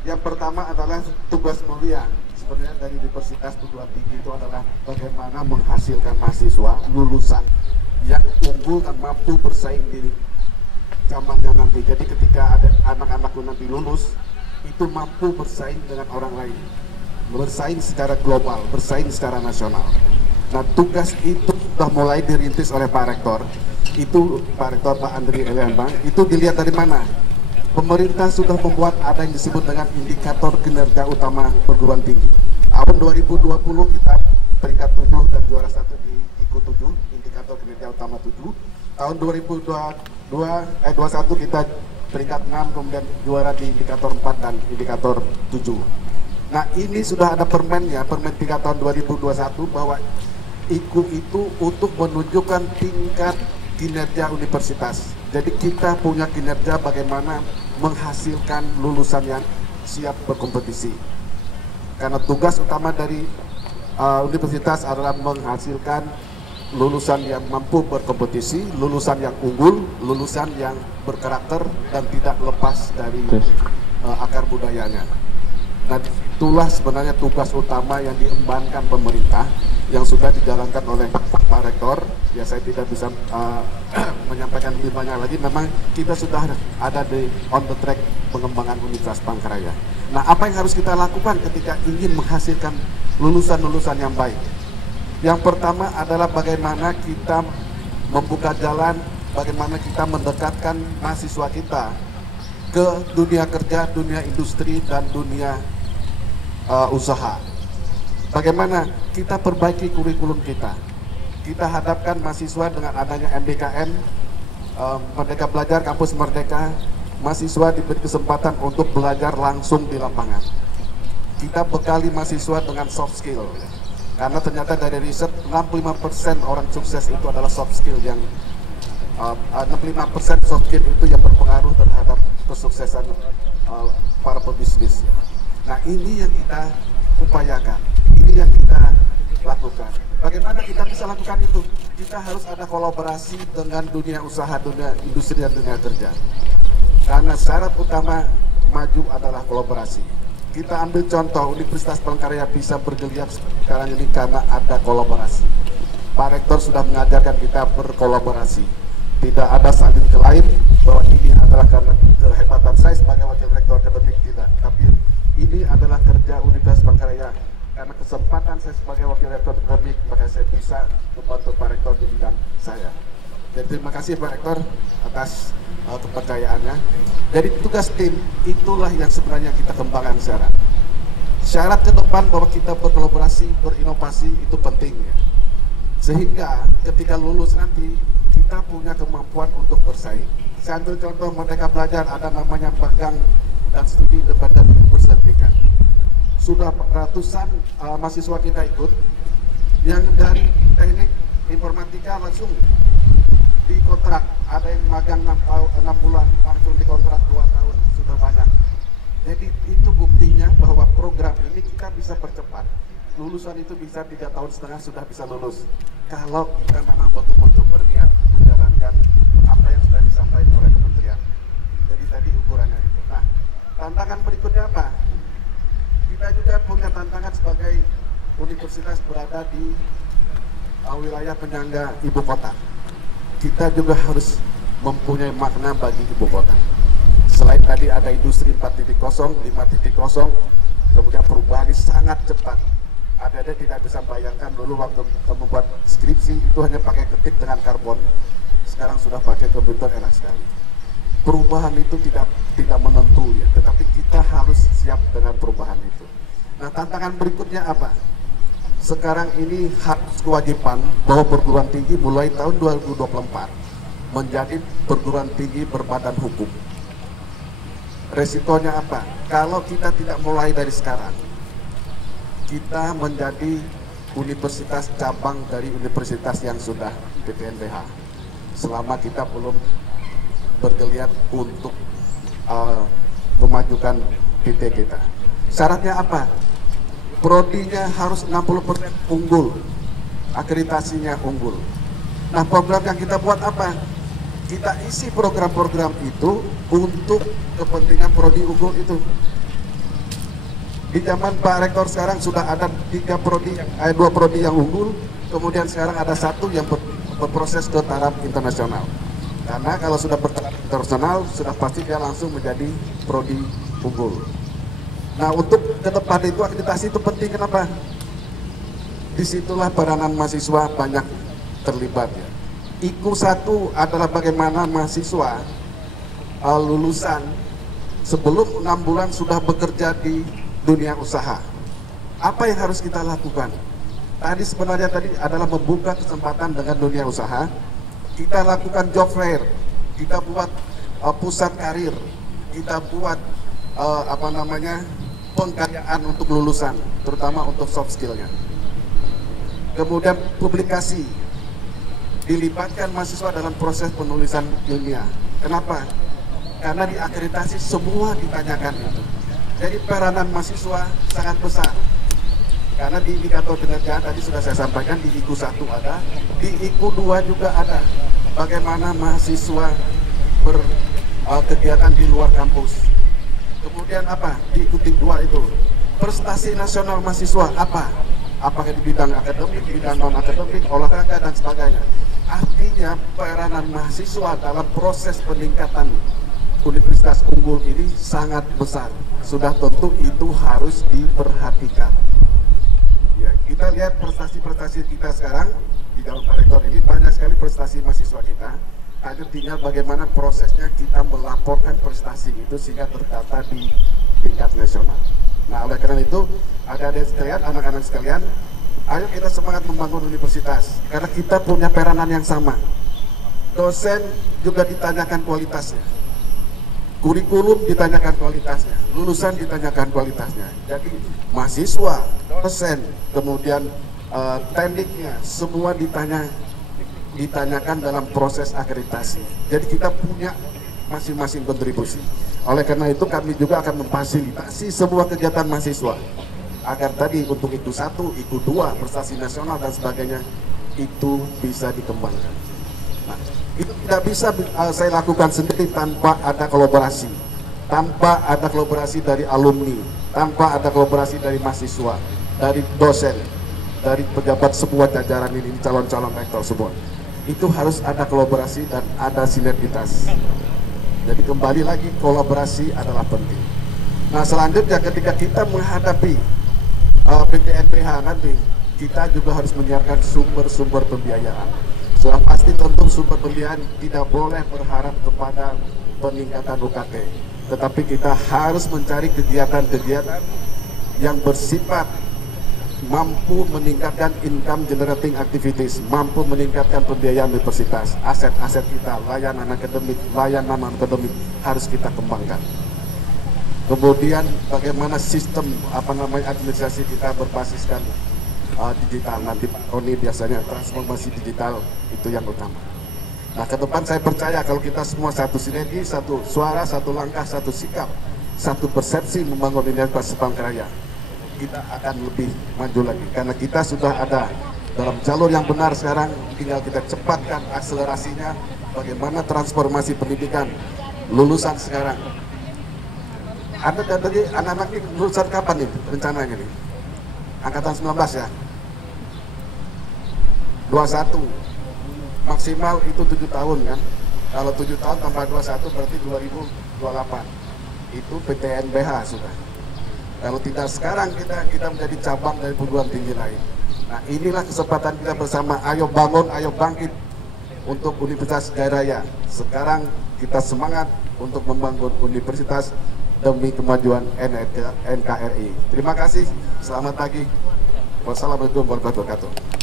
Yang pertama adalah tugas mulia sebenarnya dari Universitas Perguruan Tinggi itu adalah bagaimana menghasilkan mahasiswa lulusan yang unggul dan mampu bersaing di zamannya nanti. Jadi ketika ada anak-anakku nanti lulus, itu mampu bersaing dengan orang lain, bersaing secara global, bersaing secara nasional. Nah, tugas itu sudah mulai dirintis oleh Pak Rektor. Itu Pak Rektor, Pak Andri Elianbang, itu dilihat dari mana? Pemerintah sudah membuat ada yang disebut dengan indikator kinerja utama perguruan tinggi. Tahun 2020 kita peringkat 7 dan juara 1 di IKU 7, indikator kinerja utama 7. Tahun 2021 kita peringkat 6, kemudian juara di indikator 4 dan indikator 7. Nah, ini sudah ada permennya, permen 3 tahun 2021 bahwa IKU itu untuk menunjukkan tingkat kinerja universitas. Jadi kita punya kinerja bagaimana menghasilkan lulusan yang siap berkompetisi. Karena tugas utama dari universitas adalah menghasilkan lulusan yang mampu berkompetisi, lulusan yang unggul, lulusan yang berkarakter dan tidak lepas dari akar budayanya. Nah, itulah sebenarnya tugas utama yang diembankan pemerintah yang sudah dijalankan oleh Pak Rektor. Ya, saya tidak bisa menyampaikan lebih banyak lagi. Memang kita sudah ada di on the track pengembangan Universitas Palangkaraya. Nah, apa yang harus kita lakukan ketika ingin menghasilkan lulusan-lulusan yang baik? Yang pertama adalah bagaimana kita membuka jalan, bagaimana kita mendekatkan mahasiswa kita ke dunia kerja, dunia industri, dan dunia usaha. Bagaimana kita perbaiki kurikulum kita. Kita hadapkan mahasiswa dengan adanya MBKM, Merdeka Belajar, Kampus Merdeka. Mahasiswa diberi kesempatan untuk belajar langsung di lapangan. Kita bekali mahasiswa dengan soft skill. Karena ternyata dari riset 65% orang sukses itu adalah soft skill yang 65% soft skill itu yang berpengaruh terhadap kesuksesan para pebisnis. Nah, ini yang kita upayakan, ini yang kita lakukan. Bagaimana kita bisa lakukan itu? Kita harus ada kolaborasi dengan dunia usaha, dunia industri, dan dunia kerja. Karena syarat utama maju adalah kolaborasi. Kita ambil contoh, Universitas Palangkaraya bisa bergeliat sekarang ini karena ada kolaborasi. Pak Rektor sudah mengajarkan kita berkolaborasi. Tidak ada saling klaim bahwa ini adalah karena kehebatan saya sebagai wakil rektor akademik, tidak. Tapi ini adalah kerja Universitas Palangkaraya. Karena kesempatan saya sebagai wakil rektor akademik, maka saya bisa membantu Pak Rektor di bidang saya. Jadi terima kasih Pak Rektor atas kepercayaannya. Jadi tugas tim itulah yang sebenarnya kita kembangkan sekarang. Syarat ke depan bahwa kita berkolaborasi, berinovasi itu penting ya. Sehingga ketika lulus nanti kita punya kemampuan untuk bersaing. Saya ambil contoh Merdeka Belajar, ada namanya magang dan studi independen bersertifikat. Sudah ratusan mahasiswa kita ikut, yang dari teknik informatika langsung dikontrak, ada yang magang 6 bulan langsung dikontrak 2 tahun, sudah banyak. Jadi itu buktinya bahwa program ini kita bisa percepat. Lulusan itu bisa 3,5 tahun sudah bisa lulus. Kalau kita memang betul-betul berniat menjalankan apa yang sudah disampaikan oleh kementerian. Jadi tadi ukurannya itu. Nah, tantangan berikutnya apa? Kita juga punya tantangan sebagai universitas berada di wilayah penyangga ibu kota. Kita juga harus mempunyai makna bagi ibu kota. Selain tadi ada industri 4.0, 5.0, kemudian perubahan ini sangat cepat. Ada tidak bisa bayangkan dulu waktu membuat skripsi itu hanya pakai ketik dengan karbon. Sekarang sudah pakai komputer, enak sekali. Perubahan itu tidak menentu ya, tetapi kita harus siap dengan perubahan itu. Nah, tantangan berikutnya apa? Sekarang ini hak kewajiban bahwa perguruan tinggi mulai tahun 2024 menjadi perguruan tinggi berbadan hukum. Resikonya apa? Kalau kita tidak mulai dari sekarang, kita menjadi universitas cabang dari universitas yang sudah PTNBH. Selama kita belum bergeliat untuk memajukan PT kita. Syaratnya apa? Prodinya harus 60% unggul, akreditasinya unggul. Nah, program yang kita buat apa? Kita isi program-program itu untuk kepentingan prodi unggul itu. Di zaman Pak Rektor sekarang sudah ada 2 prodi yang unggul, kemudian sekarang ada 1 yang berproses ke taraf internasional. Karena kalau sudah bertaraf internasional, sudah pasti dia langsung menjadi prodi unggul. Nah, untuk ke depan itu akreditasi itu penting. Kenapa? Disitulah peranan mahasiswa banyak terlibat ya. IQ 1 adalah bagaimana mahasiswa lulusan sebelum 6 bulan sudah bekerja di dunia usaha. Apa yang harus kita lakukan? Tadi sebenarnya adalah membuka kesempatan dengan dunia usaha. Kita lakukan job fair, kita buat pusat karir, kita buat pengkayaan untuk lulusan, terutama untuk soft skillnya. Kemudian publikasi, dilibatkan mahasiswa dalam proses penulisan ilmiah. Kenapa? Karena di akreditasi semua ditanyakan itu. Jadi peranan mahasiswa sangat besar. Karena di indikator kinerja tadi sudah saya sampaikan, di IQ 1 ada, di IQ 2 juga ada. Bagaimana mahasiswa berkegiatan di luar kampus. Kemudian apa? Di IQ 2 itu prestasi nasional mahasiswa apa? Apakah di bidang akademik, bidang non akademik, olahraga dan sebagainya. Artinya peranan mahasiswa dalam proses peningkatan universitas unggul ini sangat besar. Sudah tentu itu harus diperhatikan. Ya, kita lihat prestasi-prestasi kita sekarang di dalam Pak Rektor ini, banyak sekali prestasi mahasiswa kita. Hanya tinggal bagaimana prosesnya kita melaporkan prestasi itu sehingga terdata di tingkat nasional. Nah, oleh karena itu, adik-adik sekalian, anak-anak sekalian, ayo kita semangat membangun universitas karena kita punya peranan yang sama. Dosen juga ditanyakan kualitasnya. Kurikulum ditanyakan kualitasnya, lulusan ditanyakan kualitasnya. Jadi mahasiswa, dosen, kemudian tekniknya, semua ditanyakan dalam proses akreditasi. Jadi kita punya masing-masing kontribusi. Oleh karena itu kami juga akan memfasilitasi semua kegiatan mahasiswa agar tadi untuk IQ 1, IQ 2, prestasi nasional dan sebagainya itu bisa dikembangkan. Nah, itu tidak bisa saya lakukan sendiri tanpa ada kolaborasi, tanpa ada kolaborasi dari alumni, tanpa ada kolaborasi dari mahasiswa, dari dosen, dari pejabat semua jajaran ini, calon-calon rektor semua. Itu harus ada kolaborasi dan ada sinergitas. Jadi kembali lagi, kolaborasi adalah penting. Nah, selanjutnya ketika kita menghadapi PTNBH nanti, kita juga harus menyiapkan sumber-sumber pembiayaan. Sudah pasti tentu sumber pembiayaan tidak boleh berharap kepada peningkatan UKT, tetapi kita harus mencari kegiatan-kegiatan yang bersifat mampu meningkatkan income generating activities, mampu meningkatkan pembiayaan universitas. Aset-aset kita, layanan akademik harus kita kembangkan. Kemudian bagaimana sistem administrasi kita berbasiskan digital. Nanti Pak Roni biasanya transformasi digital itu yang utama. Nah, ke depan saya percaya kalau kita semua satu sinergi, satu suara, satu langkah, satu sikap, satu persepsi membangun Universitas Palangkaraya, kita akan lebih maju lagi. Karena kita sudah ada dalam jalur yang benar sekarang, tinggal kita cepatkan akselerasinya. Bagaimana transformasi pendidikan lulusan sekarang. Ada tadi anak-anak ini lulusan kapan nih rencananya nih? Angkatan 19 ya? 21 maksimal itu 7 tahun kan? Kalau 7 tahun tambah 21 berarti 2028. Itu PTNBH sudah. Kalau tidak sekarang kita menjadi cabang dari perguruan tinggi lain. Nah, inilah kesempatan kita bersama. Ayo bangun, ayo bangkit untuk Universitas Jaya. Sekarang kita semangat untuk membangun universitas demi kemajuan NKRI. Terima kasih. Selamat pagi. Wassalamualaikum warahmatullahi wabarakatuh.